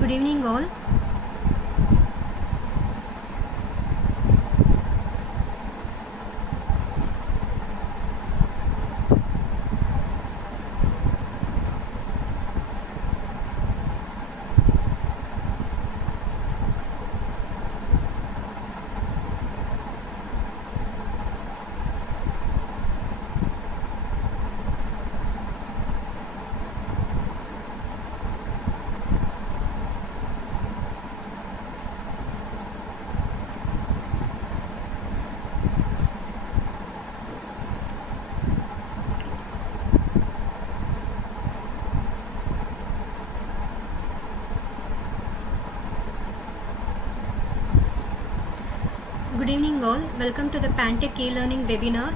Good evening all. Good evening all. Welcome to the pantechelearning webinar,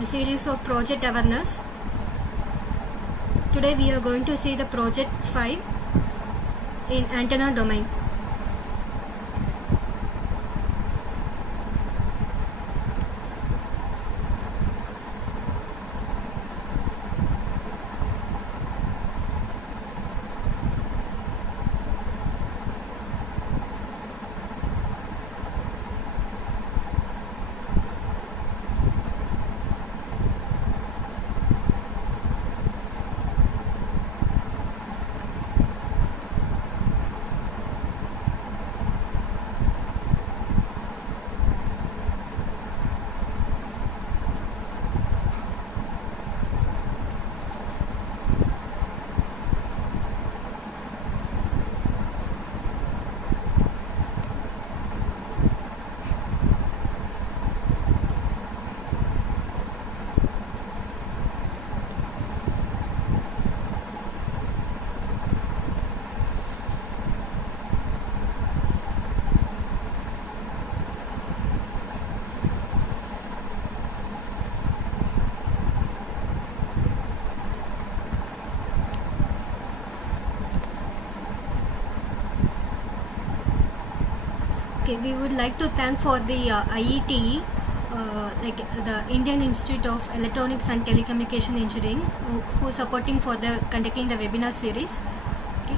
the series of project awareness. Today we are going to see the project 5 in antenna domain. Okay, we would like to thank for the IETE, like the Indian Institute of Electronics and Telecommunication Engineering, who is supporting for the conducting the webinar series. Okay.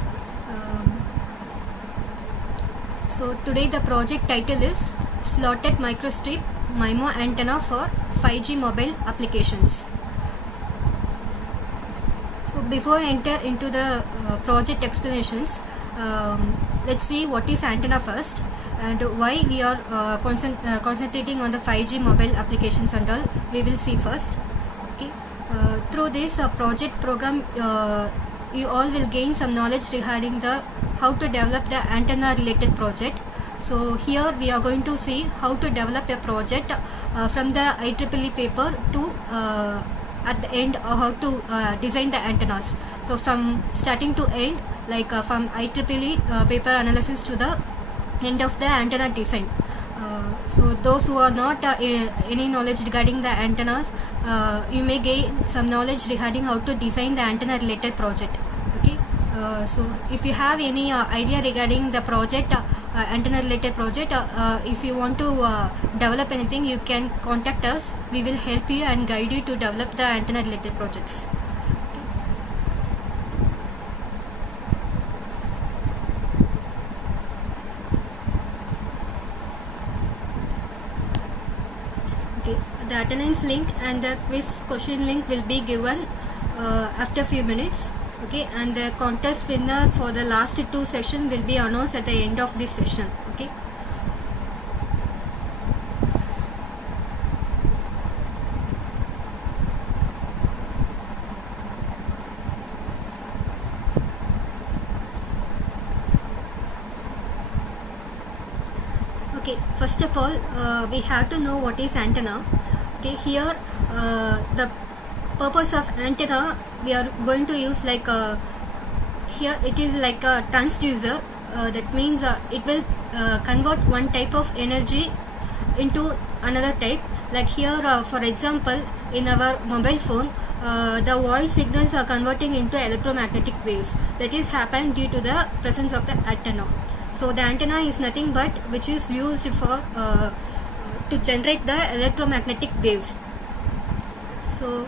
So today the project title is Slotted Microstrip MIMO Antenna for 5G Mobile Applications. So before I enter into the project explanations, let's see what is antenna first and why we are concentrating on the 5G mobile applications and all. We will see first. Okay. Through this project program, you all will gain some knowledge regarding the how to develop the antenna related project. So here we are going to see how to develop a project from the IEEE paper to at the end how to design the antennas. So from starting to end, like from IEEE paper analysis to the end of the antenna design. So those who are not any knowledge regarding the antennas, you may gain some knowledge regarding how to design the antenna related project. Okay. So if you have any idea regarding the project, antenna related project, if you want to develop anything, you can contact us. We will help you and guide you to develop the antenna related projects. The attendance link and the quiz question link will be given after few minutes. Okay, and the contest winner for the last two sessions will be announced at the end of this session. Okay. Okay, first of all, we have to know what is antenna. Okay, here the purpose of antenna we are going to use like here it is like a transducer. That means it will convert one type of energy into another type. Like here, for example, in our mobile phone, the voice signals are converting into electromagnetic waves. That is happened due to the presence of the antenna. So the antenna is nothing but which is used for to generate the electromagnetic waves. So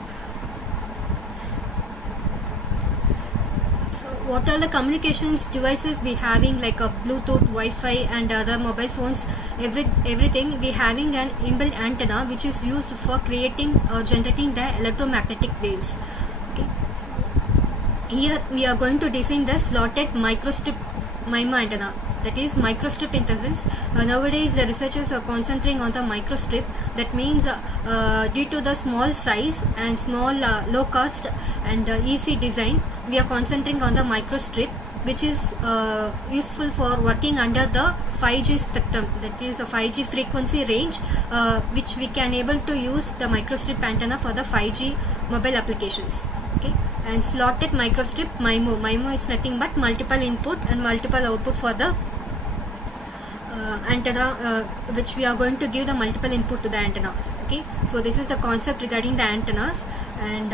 what are the communications devices we having, like a Bluetooth, Wi-Fi and other mobile phones, everything we having an inbuilt antenna which is used for creating or generating the electromagnetic waves. Okay, so here we are going to design the slotted microstrip MIMO antenna. That is microstrip in the sense, nowadays the researchers are concentrating on the microstrip. That means due to the small size and small low cost and easy design, we are concentrating on the microstrip, which is useful for working under the 5G spectrum, that is a 5G frequency range, which we can able to use the microstrip antenna for the 5G mobile applications. Okay, and slotted microstrip MIMO. MIMO is nothing but multiple input and multiple output for the antenna, which we are going to give the multiple input to the antennas. Okay, so this is the concept regarding the antennas. And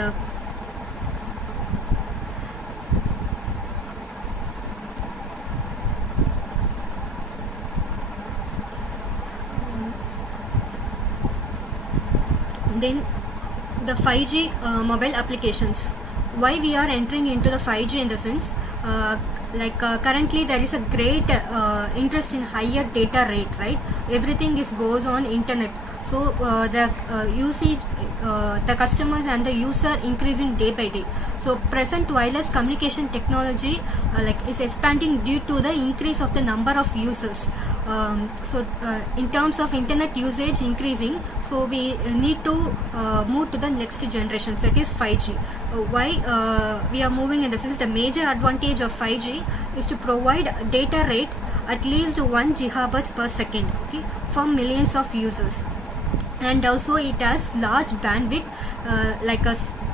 then the 5G mobile applications. Why we are entering into the 5G in the sense, currently there is a great interest in higher data rate, right? Everything is goes on internet, so the usage, the customers and the user increasing day by day. So present wireless communication technology is expanding due to the increase of the number of users. In terms of internet usage increasing, so we need to move to the next generation, that is 5G. Why we are moving in the sense, the major advantage of 5G is to provide data rate at least 1 gigabytes per second, okay, for millions of users. And also it has large bandwidth,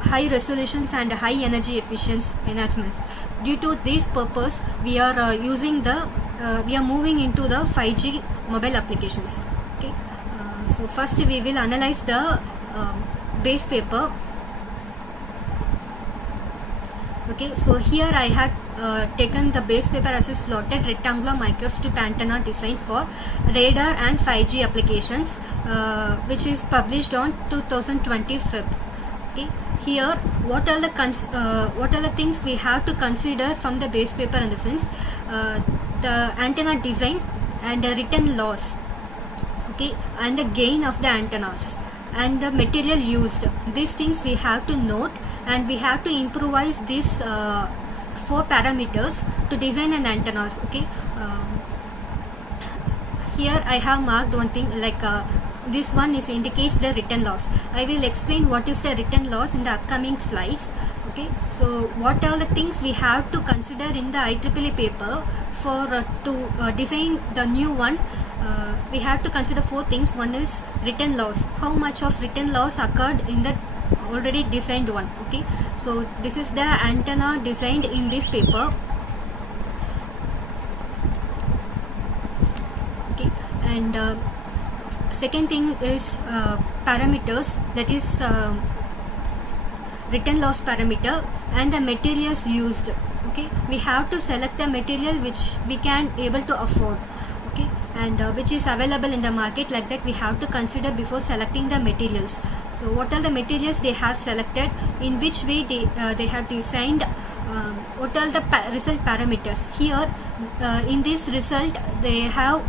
high resolutions and high energy efficiency enhancements. Due to this purpose, we are we are moving into the 5G mobile applications. Okay, so first we will analyze the base paper. Okay, so here I had taken the base paper as a slotted rectangular microstrip antenna designed for radar and 5G applications, which is published on 2025. Okay, here what are the things we have to consider from the base paper in the sense, the antenna design and the written loss, okay, and the gain of the antennas and the material used. These things we have to note, and we have to improvise these 4 parameters to design an antennas. Okay, here I have marked one thing, this one indicates the written loss. I will explain what is the written loss in the upcoming slides. Okay, so what are the things we have to consider in the IEEE paper for to design the new one. We have to consider 4 things. One is written loss. How much of written loss occurred in the already designed one. Okay, so this is the antenna designed in this paper. Okay, and second thing is parameters, that is written loss parameter and the materials used. Okay, we have to select the material which we can able to afford, okay, and which is available in the market. Like that we have to consider before selecting the materials. So what are the materials they have selected, in which way they have designed, what are the result parameters. Here in this result they have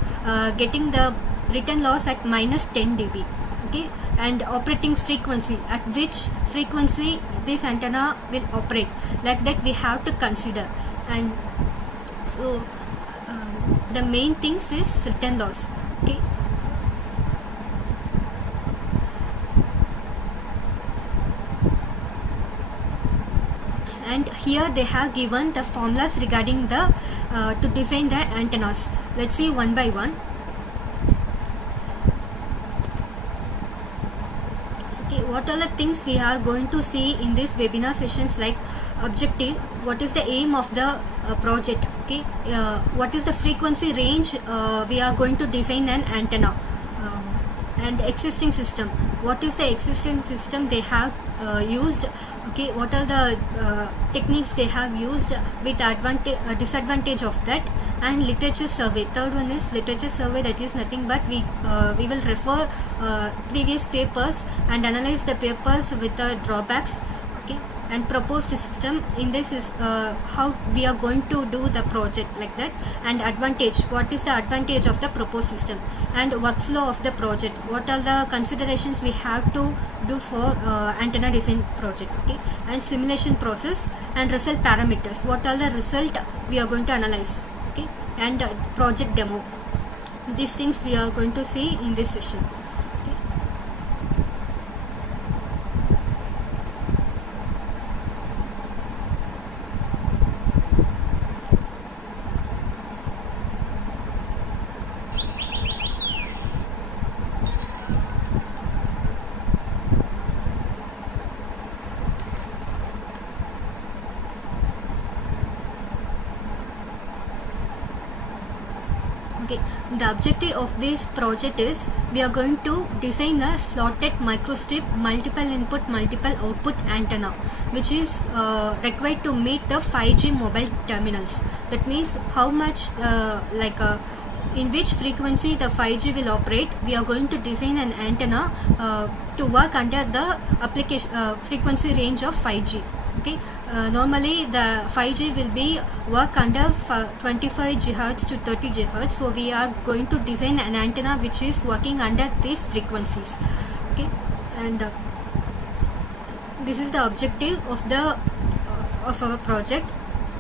getting the written loss at -10 dB, okay, and operating frequency, at which frequency this antenna will operate. Like that we have to consider. And so the main things is written loss. Okay, and here they have given the formulas regarding the to design the antennas. Let's see one by one. What are the things we are going to see in this webinar sessions, like objective, what is the aim of the project, okay, what is the frequency range we are going to design an antenna, and existing system, what is the existing system they have used, okay, what are the techniques they have used with advantage disadvantage of that, and literature survey. Third one is literature survey, that is nothing but we will refer previous papers and analyze the papers with the drawbacks, okay, and proposed system. In this is how we are going to do the project, like that. And advantage, what is the advantage of the proposed system, and workflow of the project, what are the considerations we have to do for antenna design project. Okay, and simulation process and result parameters, what are the result we are going to analyze. Okay, and project demo. These things we are going to see in this session. Okay, the objective of this project is we are going to design a slotted microstrip multiple input multiple output antenna, which is required to meet the 5G mobile terminals. That means how much in which frequency the 5G will operate. We are going to design an antenna to work under the application frequency range of 5G. Okay, normally the 5G will be work under 25 GHz to 30 GHz. So we are going to design an antenna which is working under these frequencies. Okay, and this is the objective of the of our project.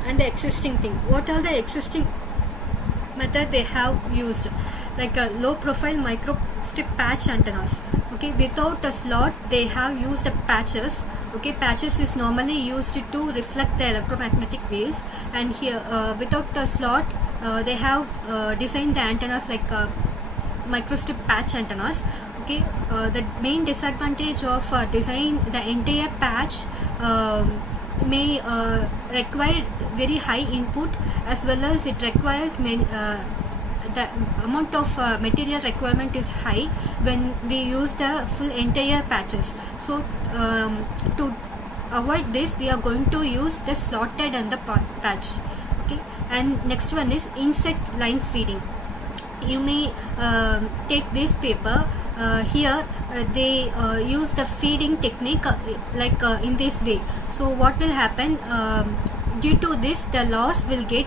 And the existing thing, what are the existing method they have used, like a low profile microstrip patch antennas. Okay, without a slot they have used the patches. Okay, patches is normally used to reflect the electromagnetic waves, and here without the slot they have designed the antennas like microstrip patch antennas. Okay, the main disadvantage of design the entire patch may require very high input, as well as it requires many the amount of material requirement is high when we use the full entire patches. So to avoid this, we are going to use the slotted and the patch. Okay, and next one is inset line feeding. You may take this paper. Here they use the feeding technique in this way. So what will happen, due to this the loss will get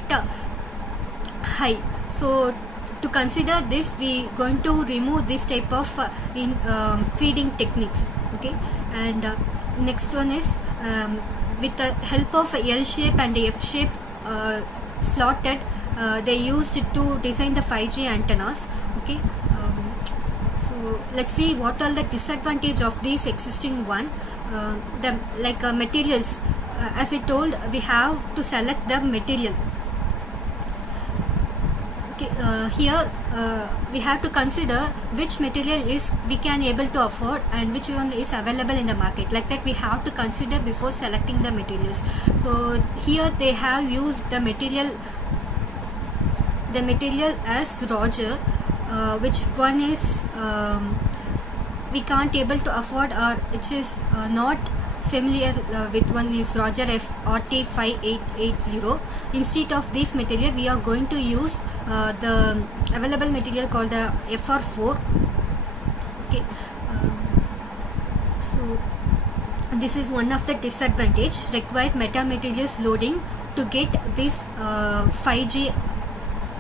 high. So to consider this, we going to remove this type of feeding techniques. Okay, and next one is with the help of L shape and F shape slotted, they used to design the 5G antennas. Okay, so let's see what are the disadvantage of this existing one. The materials, as I told, we have to select the material. Okay, here we have to consider which material is we can able to afford and which one is available in the market. Like that we have to consider before selecting the materials. So here they have used the material as Roger, which one is we can't able to afford, or which is not familiar with one is Roger RT5880. Instead of this material, we are going to use the available material called the FR4. Okay, so this is one of the disadvantage, required metamaterials loading to get this 5G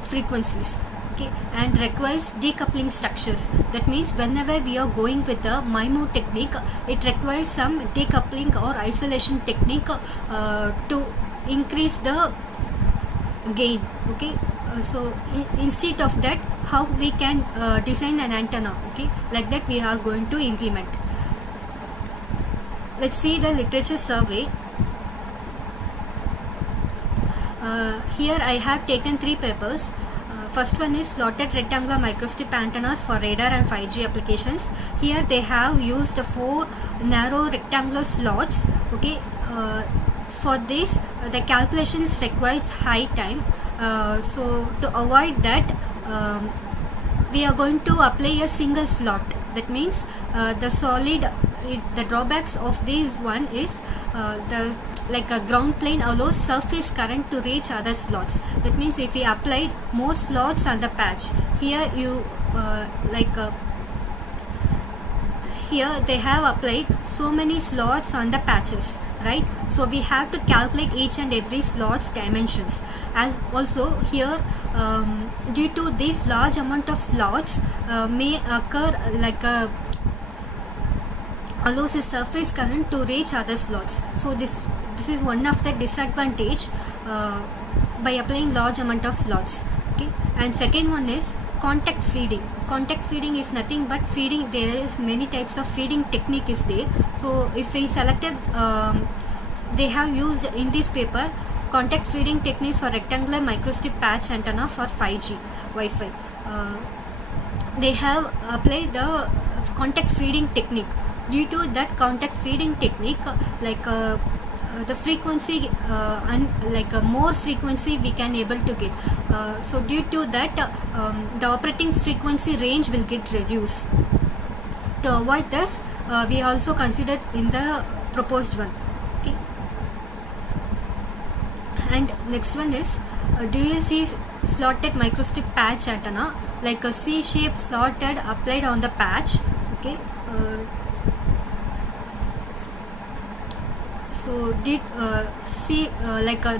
frequencies. Okay, and requires decoupling structures. That means whenever we are going with the MIMO technique, it requires some decoupling or isolation technique to increase the gain. Okay, so instead of that, how we can design an antenna. Okay, like that we are going to implement. Let's see the literature survey. Here I have taken 3 papers. First one is slotted rectangular microstrip antennas for radar and 5G applications. Here they have used 4 narrow rectangular slots. Okay, for this the calculations requires high time. So to avoid that, we are going to apply a single slot. That means the drawbacks of this one is like a ground plane allows surface current to reach other slots. That means if we applied more slots on the patch, here you here they have applied so many slots on the patches, right? So we have to calculate each and every slot's dimensions. As also here, due to this large amount of slots may occur like a allows a surface current to reach other slots. So this is one of the disadvantage by applying large amount of slots. Okay, and second one is contact feeding. Contact feeding is nothing but feeding. There is many types of feeding technique is there. So if we selected, they have used in this paper contact feeding techniques for rectangular microstrip patch antenna for 5G Wi-Fi. They have applied the contact feeding technique. Due to that contact feeding technique, the frequency more frequency we can able to get. So due to that, the operating frequency range will get reduced. To avoid this, we also considered in the proposed one. Okay. And next one is dual C slotted microstrip patch antenna, like a C-shaped slotted applied on the patch. Okay. So did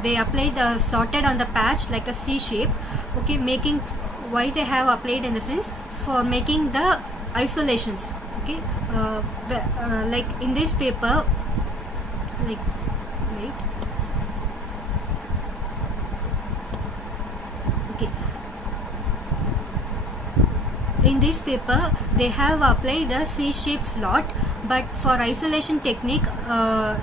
they applied the slotted on the patch like a C shape. Okay, making why they have applied in the sense for making the isolations. Okay, like in this paper, like wait. Okay. In this paper, they have applied the C-shaped slot, but for isolation technique,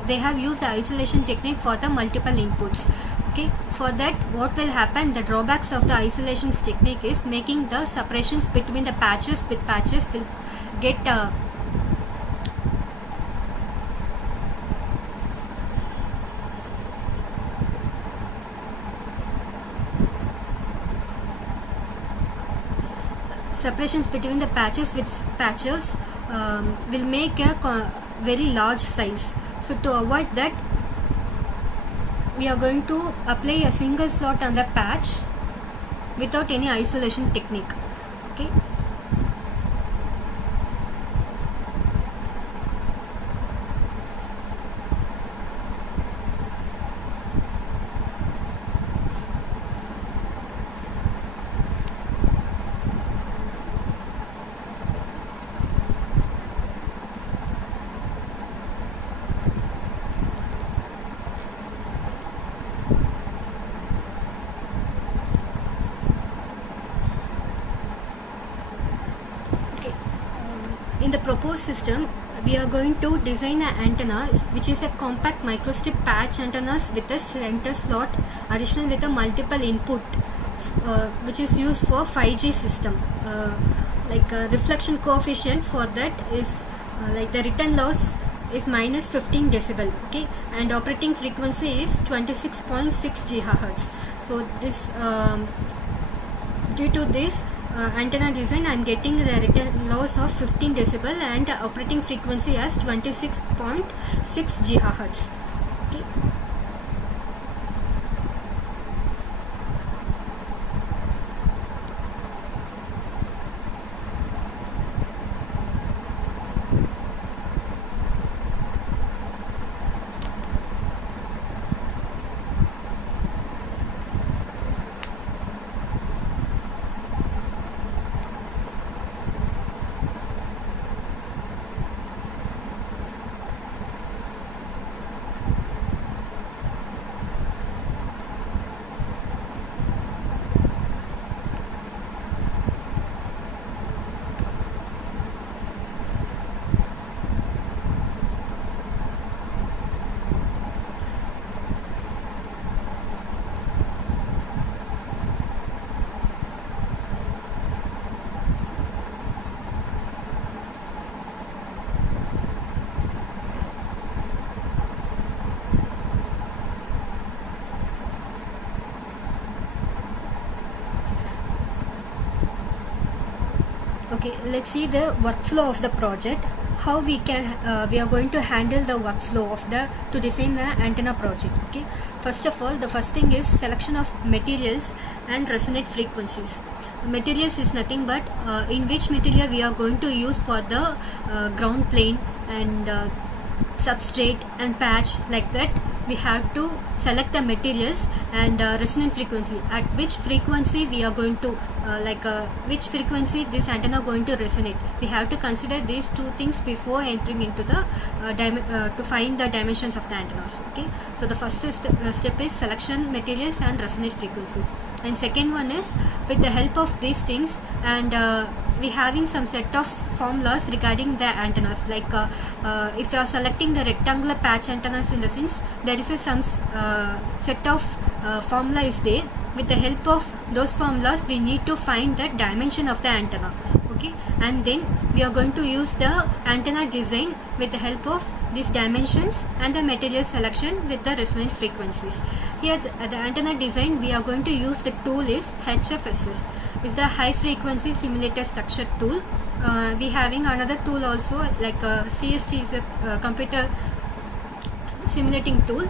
they have used the isolation technique for the multiple inputs. Okay, for that, what will happen? The drawbacks of the isolation technique is making the separations between the patches with patches will get separations between the patches with patches will make a very large size. So to avoid that, we are going to apply a single slot on the patch without any isolation technique. Okay. In the proposed system, we are going to design an antenna which is a compact microstrip patch antennas with a center slot additional with a multiple input, which is used for 5G system. Reflection coefficient for that is the return loss is minus 15 decibel. Okay, and operating frequency is 26.6 GHz. So this due to this antenna design, I am getting the return loss of 15 decibel and operating frequency as 26.6 GHz. Okay. Okay, let's see the workflow of the project. How we are going to handle the workflow of to design the antenna project. Okay, first of all, the first thing is selection of materials and resonate frequencies. Materials is nothing but in which material we are going to use for the ground plane and substrate and patch, like that. We have to select the materials and resonant frequency, at which frequency we are going to which frequency this antenna going to resonate. We have to consider these two things before entering into the to find the dimensions of the antennas. Okay, so the first step is selection materials and resonant frequencies, and second one is with the help of these things, and we having some set of formulas regarding the antennas, like if you are selecting the rectangular patch antennas, in the sense there is some set of formula is there. With the help of those formulas we need to find the dimension of the antenna. Okay, and then we are going to use the antenna design with the help of these dimensions and the material selection with the resonant frequencies. Here the antenna design, we are going to use the tool is HFSS, is the high frequency simulator structure tool. We having another tool also, like CST is a computer simulating tool.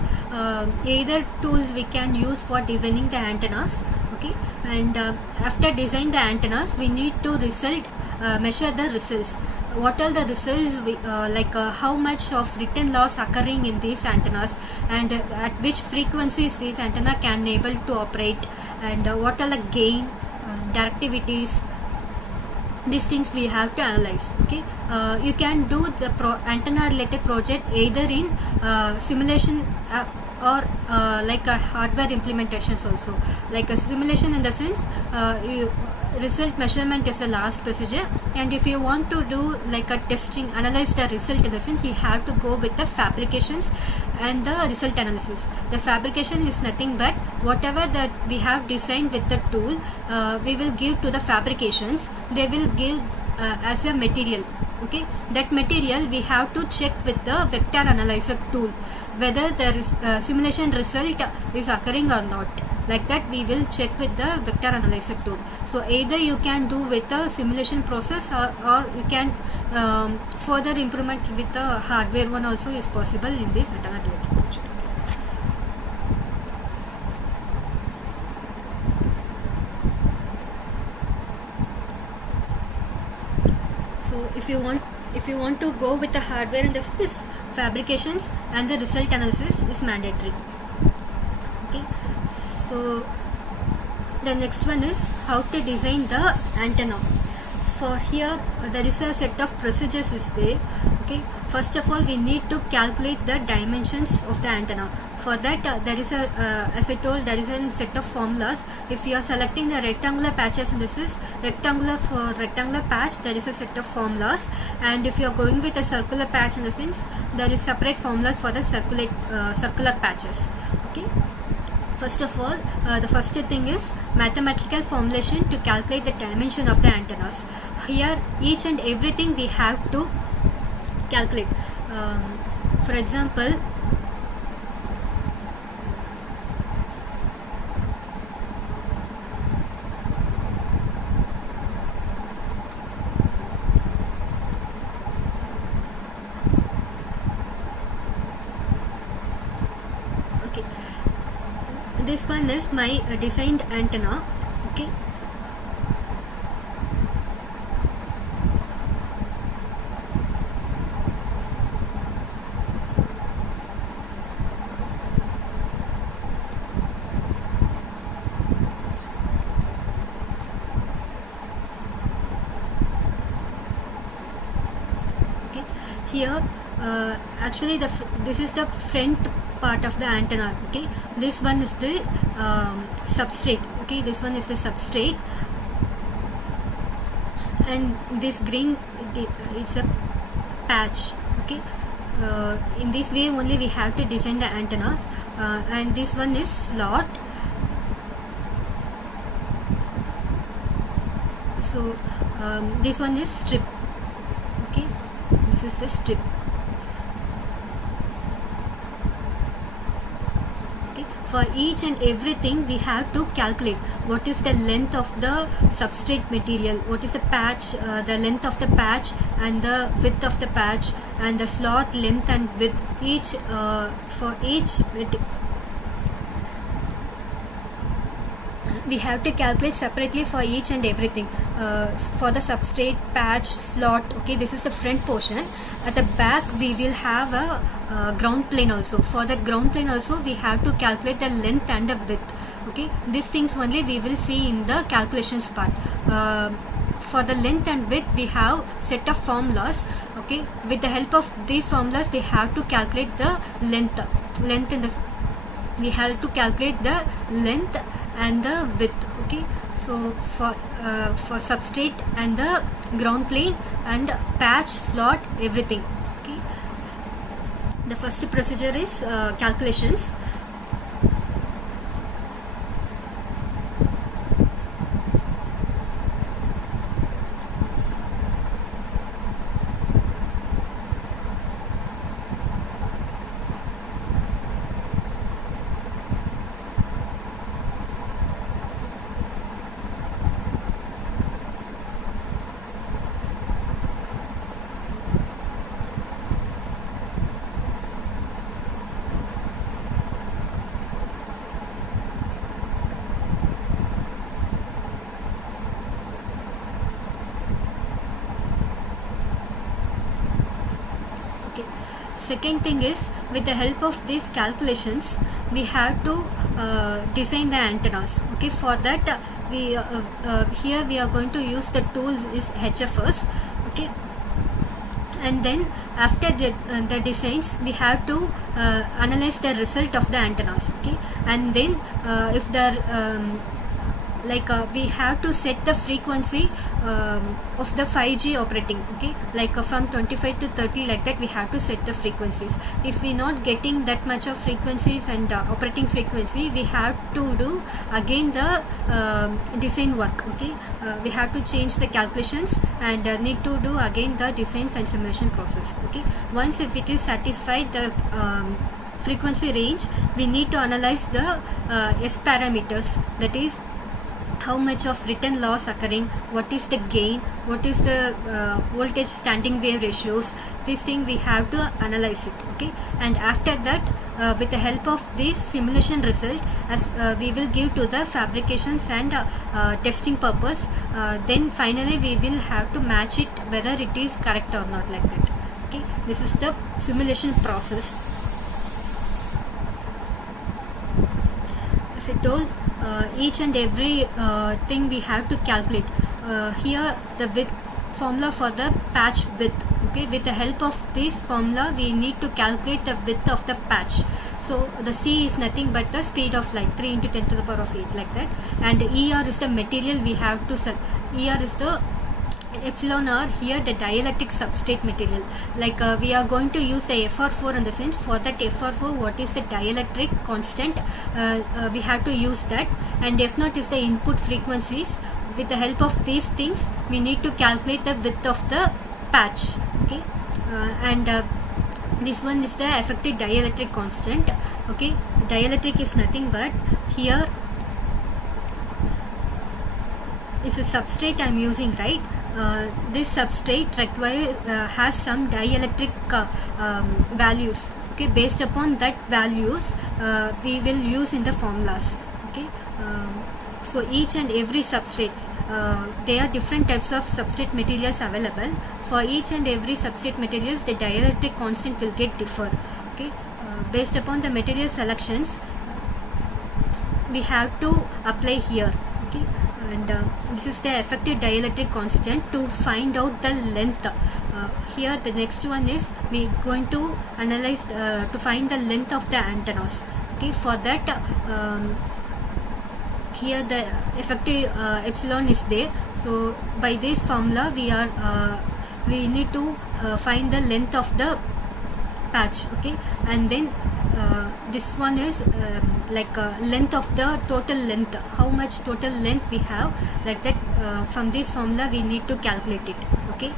Either tools we can use for designing the antennas. Okay, and after design the antennas, we need to measure the results. What are the results, how much of return loss occurring in these antennas, and at which frequencies these antenna can able to operate, and what are the gain, directivities. These things we have to analyze. Okay, you can do the antenna related project either in simulation or like a hardware implementations also. Like a simulation, in the sense result measurement is the last procedure, and if you want to do like a testing, analyze the result, in the sense you have to go with the fabrications and the result analysis. The fabrication is nothing but whatever that we have designed with the tool, we will give to the fabrications. They will give as a material. Okay, that material we have to check with the vector analyzer tool whether the simulation result is occurring or not. Like that we will check with the vector analyzer tool. So either you can do with the simulation process, or you can further improvement with the hardware one also is possible in this antenna related project. So if you want to go with the hardware, and this fabrications and the result analysis is mandatory. Okay, so the next one is how to design the antenna. For here there is a set of procedures is there. Okay, first of all we need to calculate the dimensions of the antenna. For that there is a as I told, there is a set of formulas. If you are selecting the rectangular patches, and this is rectangular, for rectangular patch there is a set of formulas, and if you are going with a circular patch, in the sense there is separate formulas for the circular patches. Okay, first of all the first thing is mathematical formulation to calculate the dimension of the antennas. Here each and everything we have to calculate. For example, this one is my designed antenna. Okay, here actually this is the front part of the antenna. Okay, this one is the substrate. Okay, this one is the substrate, and this green it's a patch. Okay, in this way only we have to design the antennas, and this one is slot. So this one is strip. Okay, this is the strip. For each and everything we have to calculate what is the length of the substrate material, what is the patch, the length of the patch and the width of the patch, and the slot length and width. Each for each we have to calculate separately for each and everything. For the substrate, patch, slot. Okay, this is the front portion, at the back we will have a ground plane also. For that ground plane also we have to calculate the length and the width. Okay, these things only we will see in the calculations part. For the length and width we have set of formulas. Okay, with the help of these formulas we have to calculate the length in the we have to calculate the length and the width. Okay, so for substrate and the ground plane and patch, slot, everything. Okay, the first procedure is calculations. Second thing is, with the help of these calculations we have to design the antennas. Okay, for that we here we are going to use the tools is HFS. Okay, and then after the designs we have to analyze the result of the antennas. Okay, and then if the we have to set the frequency of the 5G operating. Okay, from 25 to 30, like that we have to set the frequencies. If we not getting that much of frequencies and operating frequency, we have to do again the design work. Okay, we have to change the calculations and need to do again the designs and simulation process. Okay, once if it is satisfied the frequency range, we need to analyze the S parameters, that is how much of return loss occurring, what is the gain, what is the voltage standing wave ratios. This thing we have to analyze it. Okay, and after that with the help of this simulation result, as we will give to the fabrications and testing purpose, then finally we will have to match it whether it is correct or not, like that. Okay, this is the simulation process. As I told, each and every thing we have to calculate. Here the width formula for the patch width. Okay, with the help of this formula we need to calculate the width of the patch. So the C is nothing but the speed of light, 3 into 10 to the power of 8, like that. And ER is the material we have to sell. ER is the epsilon r, here the dielectric substrate material. We are going to use the FR4 in the sense, for that FR4 what is the dielectric constant, we have to use that. And F0 is the input frequencies. With the help of these things we need to calculate the width of the patch. Okay, and this one is the effective dielectric constant. Okay, dielectric is nothing but, here is a substrate I am using, right? This substrate has some dielectric values. Okay, based upon that values we will use in the formulas. Okay, so each and every substrate, there are different types of substrate materials available. For each and every substrate materials the dielectric constant will get differ. Okay, based upon the material selections we have to apply here. Okay, and this is the effective dielectric constant to find out the length. Here the next one is we going to analyze to find the length of the antennas. Okay, for that here the effective epsilon is there. So by this formula we need to find the length of the patch. Okay, and then this one is length of the total length, how much total length we have, like that. From this formula we need to calculate it. Okay,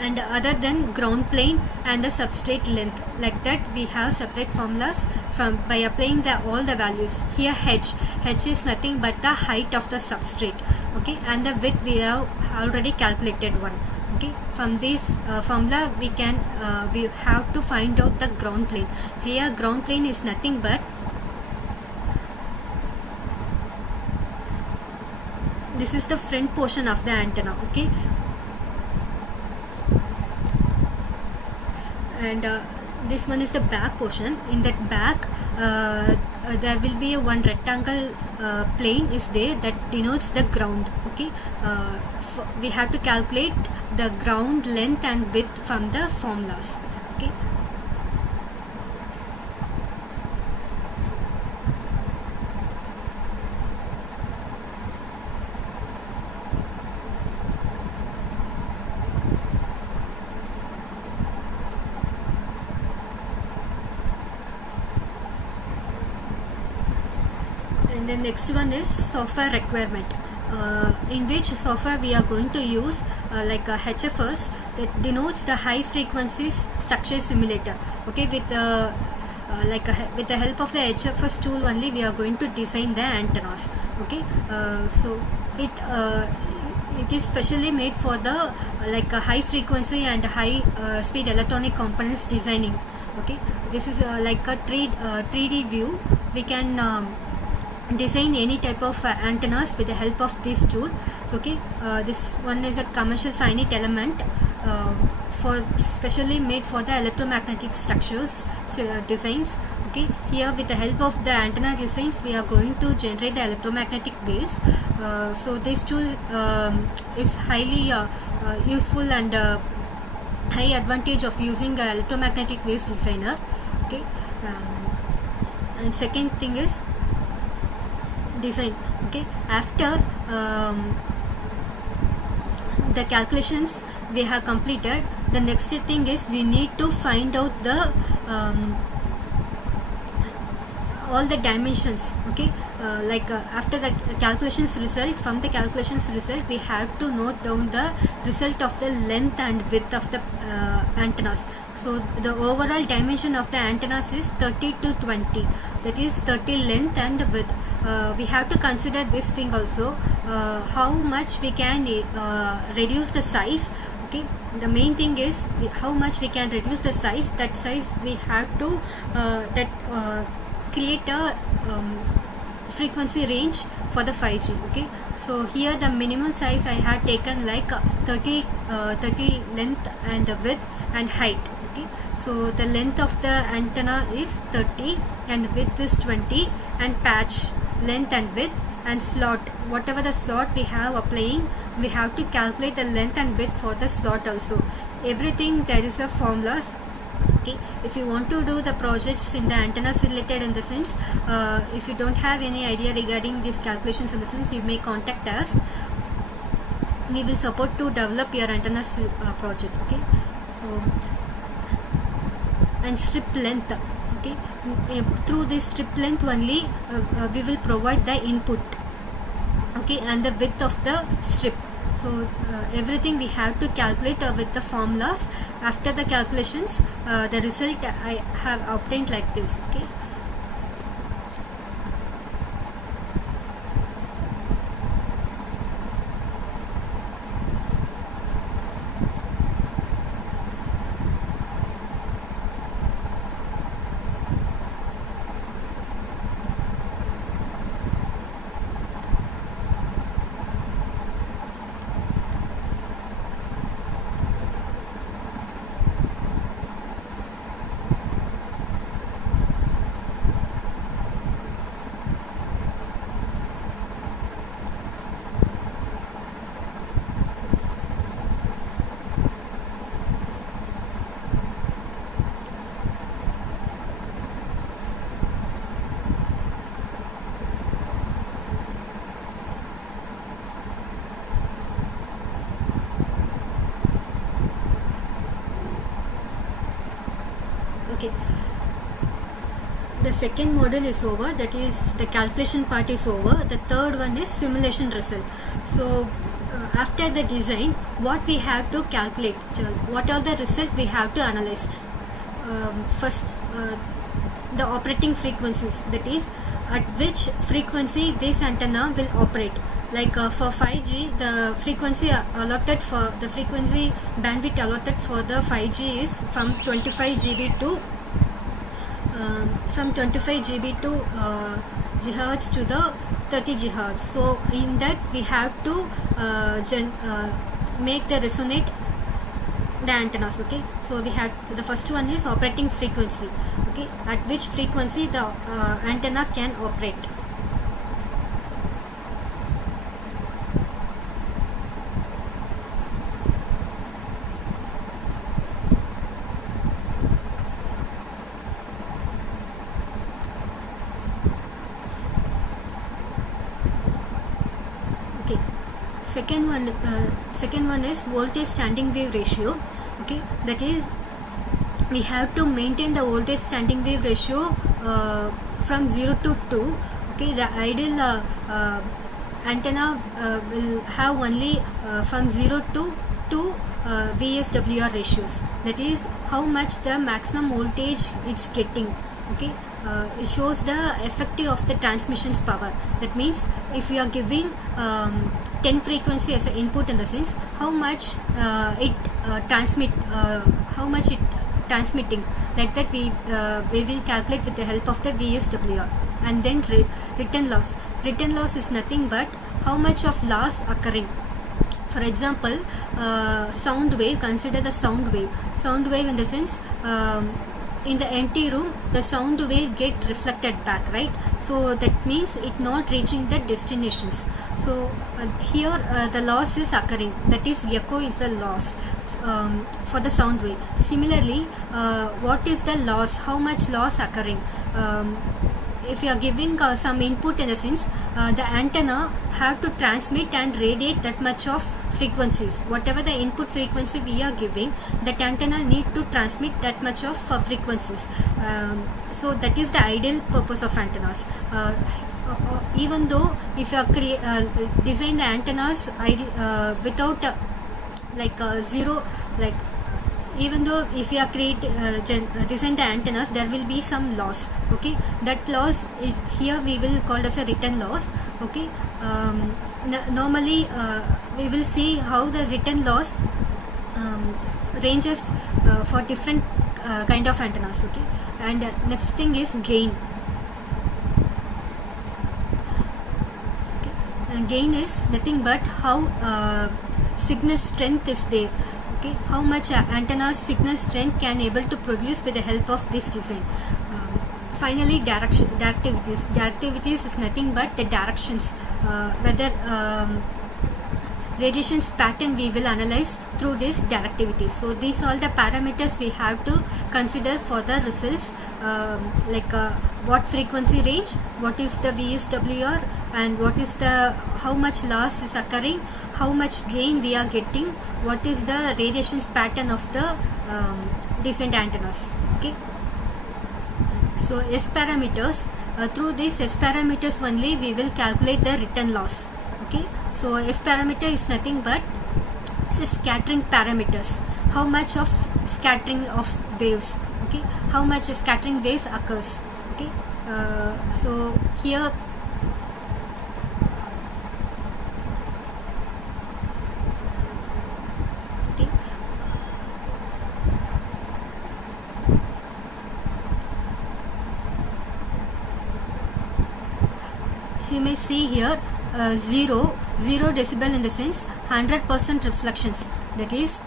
and other than ground plane and the substrate length, like that we have separate formulas from by applying all the values. Here h is nothing but the height of the substrate. Okay, and the width we have already calculated one. Okay, from this formula we have to find out the ground plane. Here ground plane is nothing but, this is the front portion of the antenna. Okay, and this one is the back portion. In that back there will be one rectangle plane is there that denotes the ground. Okay, we have to calculate the ground length and width from the formulas. Okay, and the next one is software requirement, in which software we are going to use like a HFS that denotes the high frequencies structure simulator. Okay, with with the help of the HFS tool only we are going to design the antennas. Okay, so it is specially made for the high frequency and high speed electronic components designing. Okay, this is like a 3D view. We can design any type of antennas with the help of this tool. So okay, this one is a commercial finite element for specially made for the electromagnetic structures designs. Okay, here with the help of the antenna designs we are going to generate the electromagnetic waves. So this tool is highly useful and high advantage of using electromagnetic waves designer. Okay, and second thing is design. Okay, after the calculations we have completed, the next thing is we need to find out the all the dimensions. Okay, after the calculations result, from the calculations result we have to note down the result of the length and width of the antennas. So the overall dimension of the antennas is 30 to 20, that is 30 length and width. We have to consider this thing also, how much we can reduce the size. Okay, the main thing is how much we can reduce the size. That size we have to create a frequency range for the 5G. Okay, so here the minimum size I had taken like 30 length and width and height. Okay, so the length of the antenna is 30 and width is 20, and patch length and width, and slot, whatever the slot we have applying, we have to calculate the length and width for the slot also. Everything there is a formulas. Okay, if you want to do the projects in the antennas related, in the sense if you don't have any idea regarding these calculations, in the sense you may contact us. We will support to develop your antennas project. Okay, so and strip length. Okay, through this strip length only we will provide the input. Okay, and the width of the strip. So everything we have to calculate with the formulas. After the calculations, the result I have obtained like this. Okay. Okay, the second module is over, that is the calculation part is over. The third one is simulation result. So after the design, what we have to calculate, what are the results we have to analyze. First, the operating frequencies, that is at which frequency this antenna will operate. Like for 5G, the frequency allotted for the frequency bandwidth allotted for the 5G is from 25 GB to gigahertz to the 30 gigahertz. So in that we have to make the resonate the antennas. Okay, so we have the first one is operating frequency. Okay, at which frequency the antenna can operate. Okay, second one is voltage standing wave ratio. Okay, that is, we have to maintain the voltage standing wave ratio from 0 to 2. Okay, the ideal antenna will have only from 0 to 2 VSWR ratios. That is how much the maximum voltage it's getting. Okay, it shows the effective of the transmission's power. That means if we are giving 10 frequency as an input, in the sense how much it transmitting, like that we will calculate with the help of the VSWR. And then return loss is nothing but how much of loss occurring. For example, sound wave, consider the sound wave in the sense, in the empty room the sound wave get reflected back, right? So that means it not reaching the destinations. So here the loss is occurring, that is echo is the loss for the sound wave. Similarly, what is the loss, how much loss occurring? If you are giving some input, in the sense the antenna have to transmit and radiate that much of frequencies. Whatever the input frequency we are giving, that antenna need to transmit that much of frequencies. So that is the ideal purpose of antennas. Even though if you are design the antennas without zero, like, even though if we are design the antennas, there will be some loss. Okay, that loss is here we will call as a return loss. Okay, normally we will see how the return loss ranges for different kind of antennas. Okay, and next thing is gain. Okay, and gain is nothing but how signal strength is there. Okay, how much antenna signal strength can able to produce with the help of this design. Finally, directivities is nothing but the directions, whether radiations pattern we will analyze through this directivity. So these are all the parameters we have to consider for the results, what frequency range, what is the VSWR, and what is the how much loss is occurring, how much gain we are getting, what is the radiations pattern of the decent antennas. Okay, so S parameters, through these S parameters only we will calculate the return loss. Okay, so S parameter is nothing but scattering parameters, how much of scattering of waves. Okay, how much scattering waves occurs. Okay, so here you may see here 0 decibel, in the sense 100% reflections. That is,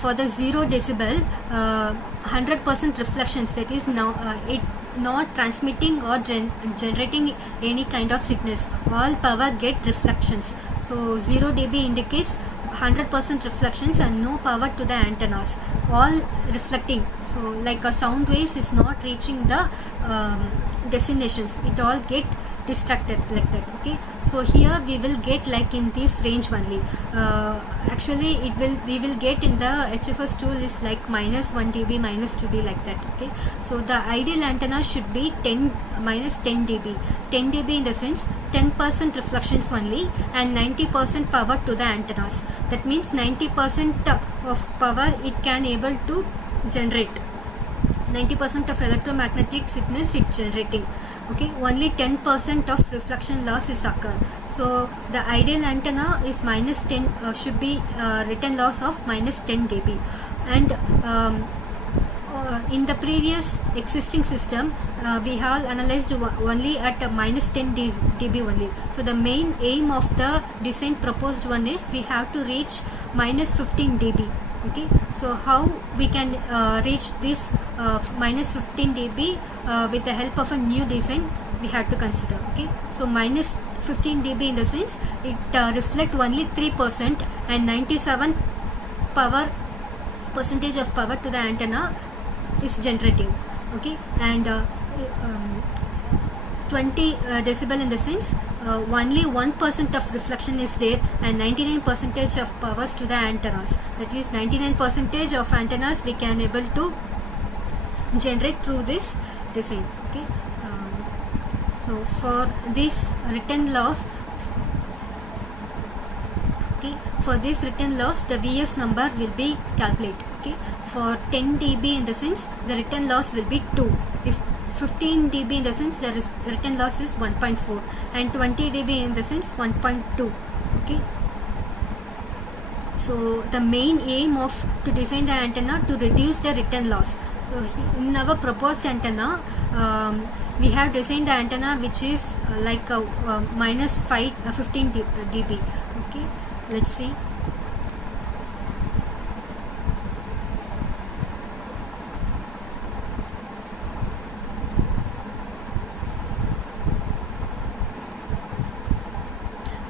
for the 0 decibel 100% reflections, that is now it not transmitting or generating any kind of signals. All power get reflections. So 0 dB indicates 100% reflections and no power to the antennas, all reflecting. So like a sound waves is not reaching the destinations, it all get distracted like that. Okay, so here we will get like in this range only. Actually we will get in the HFS tool is like -1 dB, -2 dB, like that. Okay, so the ideal antenna should be 10 dB. 10 dB in the sense 10% reflections only and 90% power to the antennas. That means 90% of power it can able to generate. 90% of electromagnetic signals it generating. Okay, only 10% of reflection loss is occur. So the ideal antenna is -10, should be return loss of -10 dB. And in the previous existing system we have analyzed only at -10 dB only. So the main aim of the design proposed one is we have to reach minus 15 dB. Okay, so how we can reach this minus 15 dB with the help of a new design we have to consider. Okay, so minus 15 dB in the sense it reflect only 3% and 97 percentage of power to the antenna is generating. Okay, and 20 decibel in the sense only 1% of reflection is there and 99% of powers to the antennas. That is 99% of antennas we can able to generate through this design. Okay, so for this written loss, for this written loss the Vs number will be calculated. Okay, for 10 dB in the sense the written loss will be 2. If 15 dB in the sense the written loss is 1.4 and 20 dB in the sense 1.2. Okay, so the main aim of to design the antenna to reduce the written loss. So in our proposed antenna we have designed the antenna which is like minus 15 dB. Okay, let's see.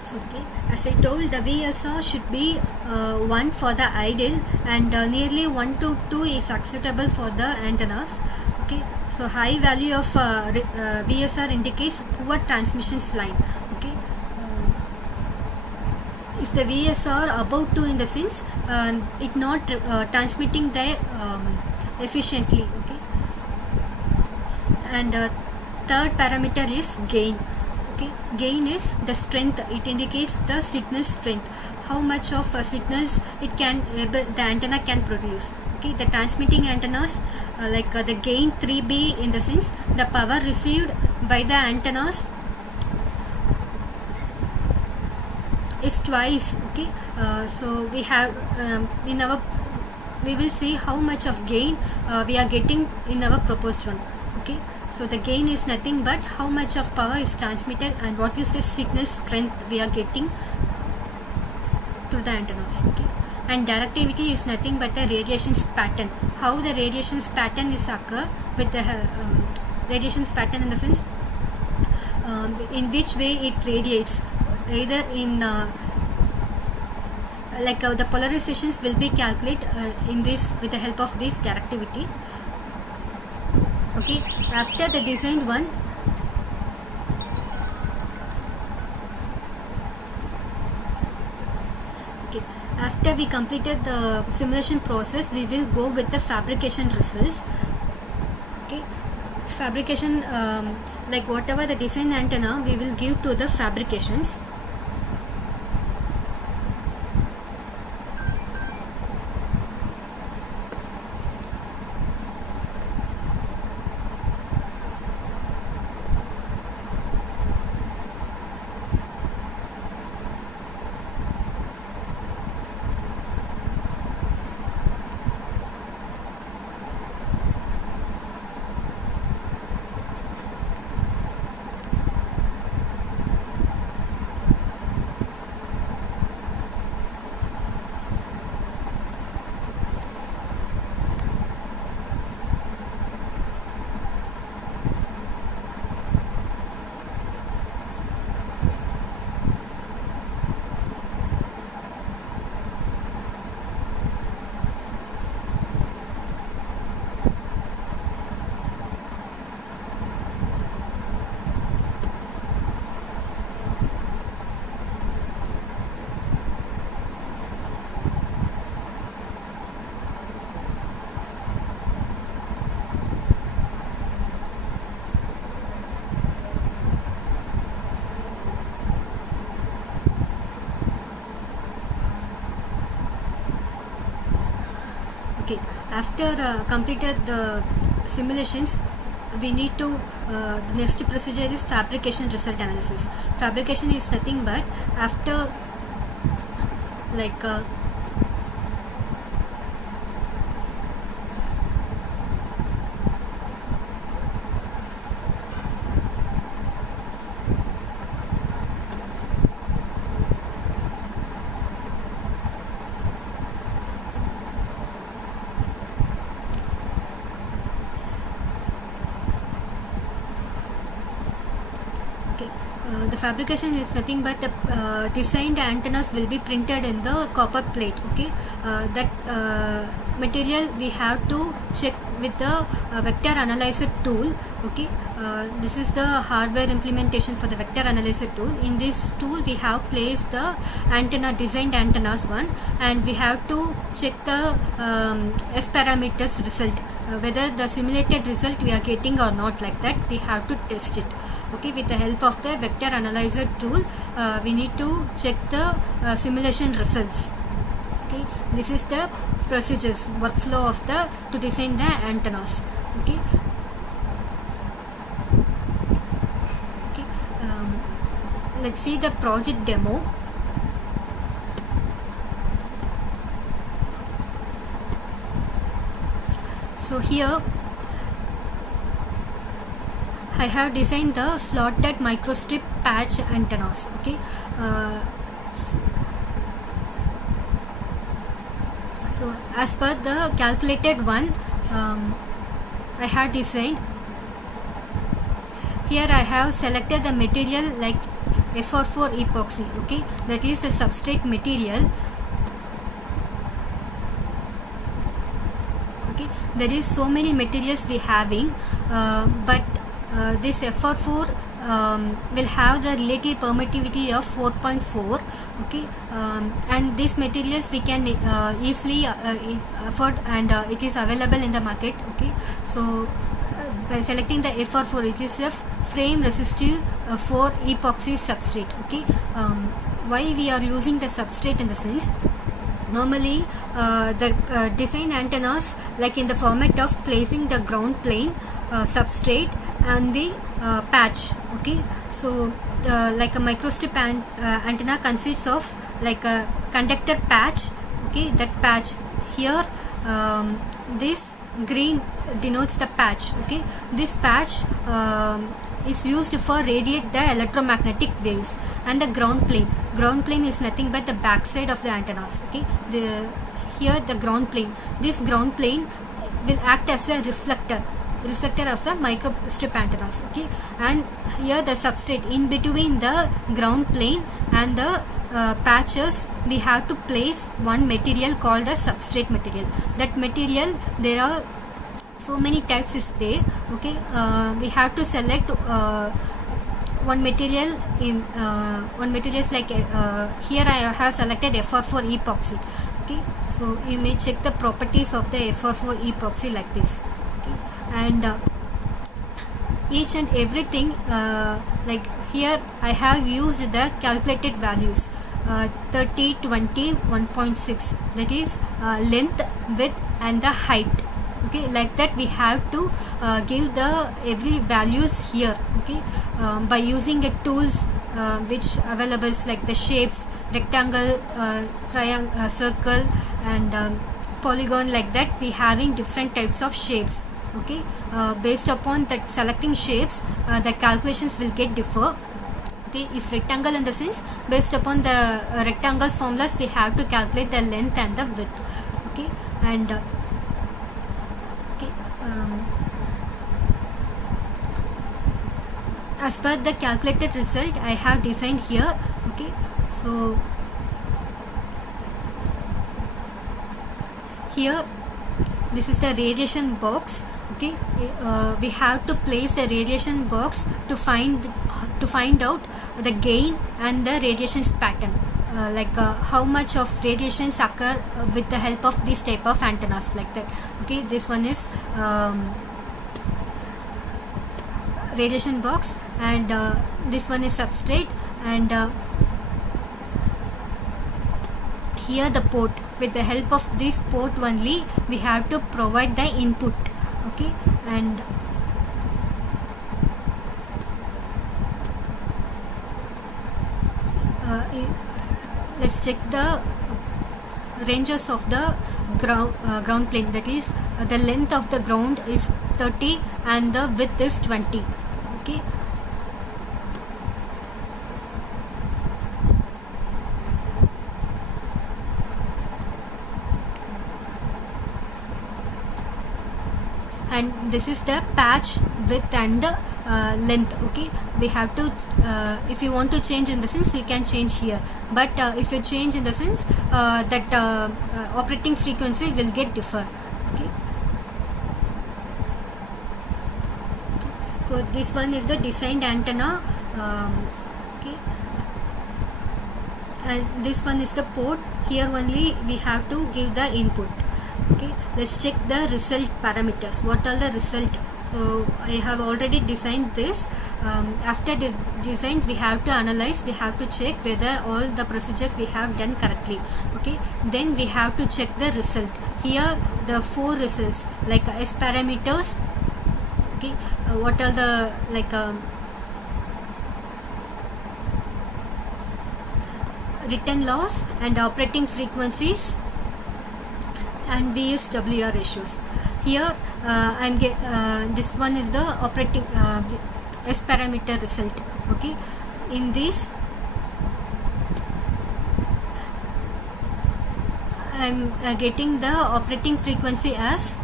So, okay, as I told, the VSR should be 1 for the ideal and nearly 1 to 2 is acceptable for the antennas. Okay, so high value of VSR indicates poor transmission line. Okay, if the VSR above 2 in the sense it not transmitting the efficiently. Okay, and third parameter is gain. Okay, gain is the strength. It indicates the signal strength, how much of signals it can the antenna can produce. Okay, the transmitting antennas like the gain 3B in the sense the power received by the antennas is twice. Okay, so we have in our we will see how much of gain we are getting in our proposed one. Okay, so the gain is nothing but how much of power is transmitted and what is the signal strength we are getting to the antennas. Okay, and directivity is nothing but the radiations pattern, how the radiations pattern is occur with the radiations pattern in the sense in which way it radiates, either in like the polarizations will be calculated in this with the help of this directivity. Okay, after the designed one, okay, after we completed the simulation process, we will go with the fabrication results. Okay, fabrication like whatever the design antenna we will give to the fabrications. Okay, after completed the simulations, we need to the next procedure is fabrication result analysis. Fabrication is nothing but after like Okay. The fabrication is nothing but the designed antennas will be printed in the copper plate. Okay, that material we have to check with the vector analyzer tool. Okay, this is the hardware implementation for the vector analyzer tool. In this tool we have placed the antenna, designed antennas one, and we have to check the S parameters result, whether the simulated result we are getting or not. Like that we have to test it. Okay, with the help of the vector analyzer tool we need to check the simulation results. Okay, this is the procedures, workflow of the to design the antennas. Okay, let's see the project demo. So here I have designed the slotted microstrip patch antennas. Okay, so as per the calculated one I have designed. Here I have selected the material like FR4 epoxy. Okay, that is the substrate material. Okay, there is so many materials we having, but this FR4 will have the relative permittivity of 4.4. Okay, and these materials we can easily afford, and it is available in the market. Okay, so by selecting the FR4, it is a frame resistive 4 epoxy substrate. Okay, why we are using the substrate in the sense, normally the design antennas like in the format of placing the ground plane, substrate and the patch. Okay, so like a microstrip antenna consists of like a conductor patch. Okay, that patch here, this green denotes the patch. Okay, this patch is used for radiate the electromagnetic waves, and the ground plane is nothing but the backside of the antennas. Okay, here the ground plane, this ground plane will act as a reflector of the microstrip antennas. Okay, and here the substrate, in between the ground plane and the patches we have to place one material called a substrate material. That material, there are so many types is there. Okay, we have to select one material in one material is like here I have selected FR4 epoxy. Okay, so you may check the properties of the FR4 epoxy like this. Okay, and each and everything like here I have used the calculated values 30, 20, 1.6, that is length, width and the height. Okay, like that we have to give the every values here. Okay, by using the tools which available like the shapes, rectangle, triangle, circle and polygon. Like that we having different types of shapes. Okay, based upon that selecting shapes the calculations will get differ. Okay, if rectangle in the sense, based upon the rectangle formulas we have to calculate the length and the width. Okay, and as per the calculated result I have designed here. Okay, so here this is the radiation box. Okay, we have to place the radiation box to find out the gain and the radiations pattern, like how much of radiations occur with the help of this type of antennas, like that. Okay, this one is radiation box, and this one is substrate, and here the port. With the help of this port only we have to provide the input. Okay, and let's check the ranges of the ground plane. That is the length of the ground is 30 and the width is 20. Okay, and this is the patch width and the length. Okay, we have to if you want to change in the sense, you can change here, but if you change in the sense that operating frequency will get differ. Okay, so this one is the designed antenna. Okay, and this one is the port. Here only we have to give the input. Okay, let's check the result parameters. What are the result? I have already designed this. After the design, we have to analyze, we have to check whether all the procedures we have done correctly. Okay, then we have to check the result. Here the 4 results like S parameters. Okay, what are the like return loss and operating frequencies and VSWR ratios. Here this one is the operating S parameter result. Okay, in this I am getting the operating frequency as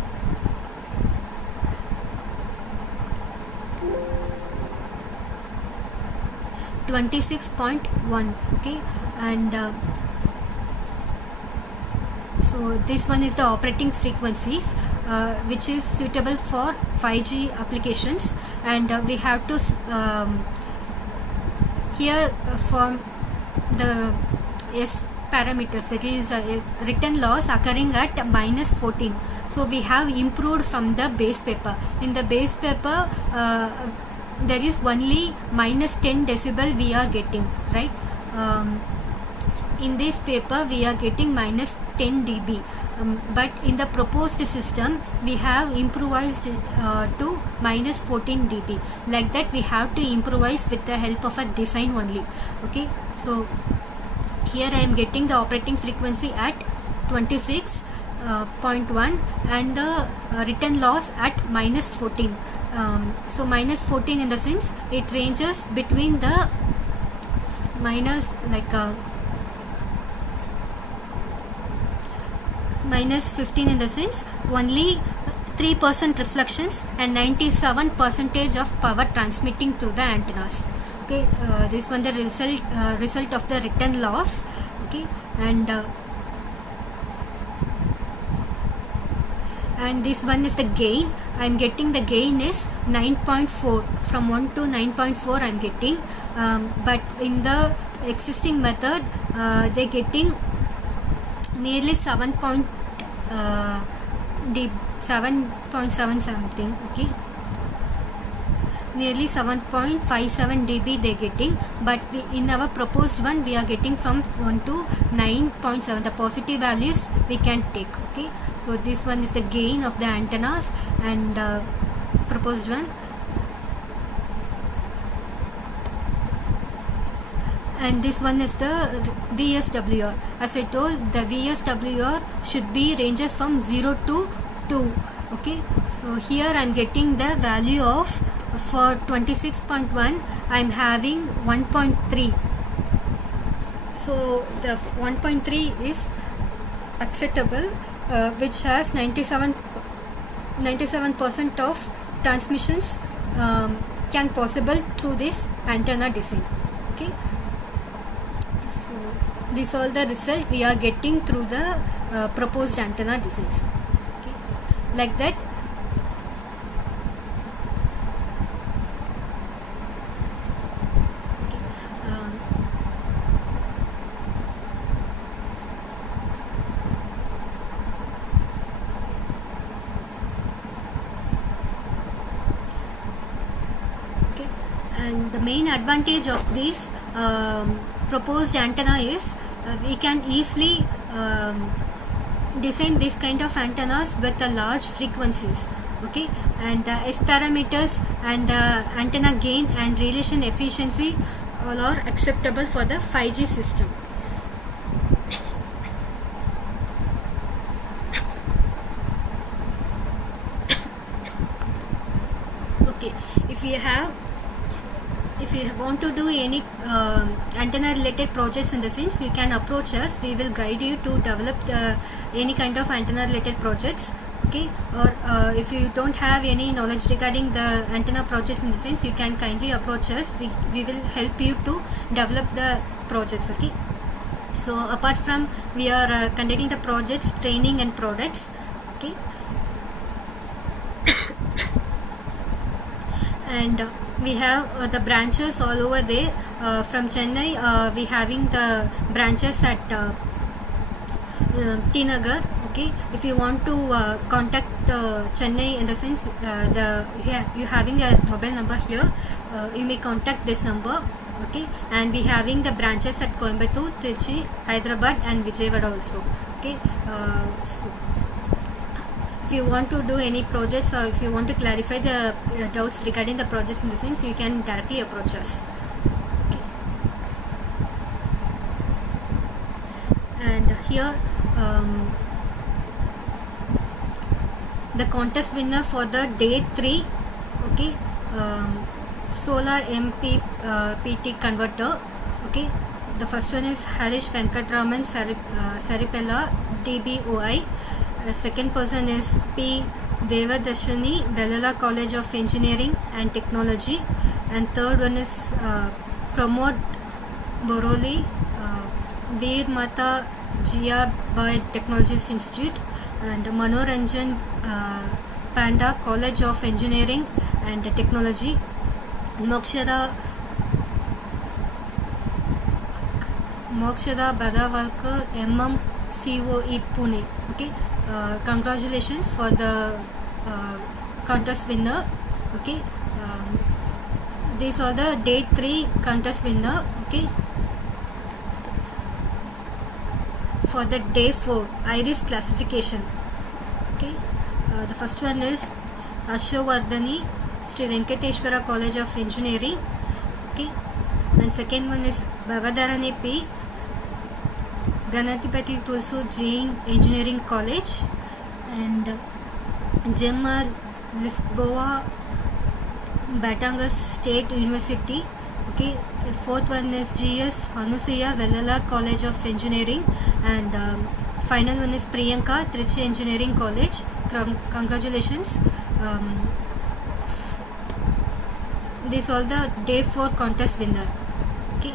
26.1. okay, and so this one is the operating frequencies which is suitable for 5G applications, and we have to here for the S parameters, that is return loss occurring at -14. So we have improved from the base paper. In the base paper there is only -10 decibel we are getting, right? In this paper we are getting -10 dB, but in the proposed system we have improvised to -14 dB. Like that we have to improvise with the help of a design only. Okay, so here I am getting the operating frequency at 26.1 and the return loss at -14. So -14 in the sense it ranges between the minus like -15 in the sense only 3% reflections and 97% of power transmitting through the antennas. Okay, this one the result of the return loss. Okay, and this one is the gain. I am getting the gain is 9.4. From 1 to 9.4 I am getting, but in the existing method they getting nearly 7.7 something. Okay, nearly 7.57 dB they getting, but in our proposed one we are getting from 1 to 9.7. the positive values we can take. Okay, so this one is the gain of the antennas and proposed one. And this one is the VSWR. As I told, the VSWR should be ranges from 0 to 2. Okay, so here I am getting the value of, for 26.1 I am having 1.3. so the 1.3 is acceptable, which has 97% of transmissions can possible through this antenna design. Okay, so these are the result we are getting through the proposed antenna designs. Okay, like that. And the main advantage of this proposed antenna is we can easily design this kind of antennas with the large frequencies. Okay, and the S parameters and the antenna gain and radiation efficiency all are acceptable for the 5G system. Okay, if you want to do any antenna related projects in the sense, you can approach us. We will guide you to develop any kind of antenna related projects. okay, or if you don't have any knowledge regarding the antenna projects in the sense, you can kindly approach us. We will help you to develop the projects. Okay, so apart from we are conducting the projects, training and products. Okay, and we have the branches all over there. From Chennai, we having the branches at T Nagar. Okay, if you want to contact Chennai in the sense, you having a mobile number here, you may contact this number. Okay, and we having the branches at Coimbatore, Trichy, Hyderabad and Vijayawada also. Okay, so if you want to do any projects, or if you want to clarify the doubts regarding the projects in the sense, you can directly approach us. Okay. And here the contest winner for the day 3, okay, solar MPPT converter. Okay, the first one is Harish Venkatraman Saripella DBOI. Second person is P. Devadashani, Velala College of Engineering and Technology, and third one is Pramod Boroli, Veer Mata Jia Technologies Institute, and Manoranjan Panda College of Engineering and Technology, Mokshada Badawalkar MMCOE Pune. Okay, congratulations for the contest winner. Okay, these are the day 3 contest winner. Okay, for the day 4 iris classification. Okay, the first one is Ashwardhani Sri Venkateshwara College of Engineering. Okay, and second one is Bavadarani P. Ganatipati Tulsu Jain Engineering College, and Gemma Lisboa Batangas State University. Okay, the fourth one is GS Hanusuya Velala College of Engineering, and final one is Priyanka Trichy Engineering College. Congratulations. These are the day 4 contest winner. Okay.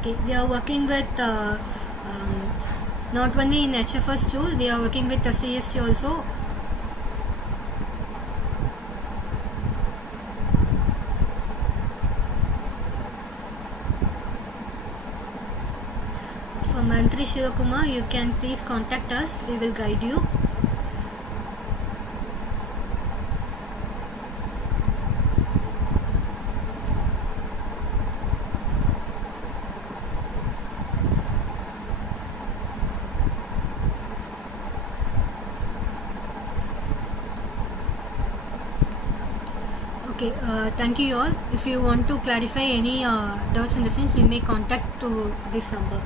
Okay, we are working with not only in HFS tool, we are working with the CST also. For Mantri Shivakumar, you can please contact us, we will guide you. Okay, thank you all. If you want to clarify any doubts in the sense, you may contact to this number.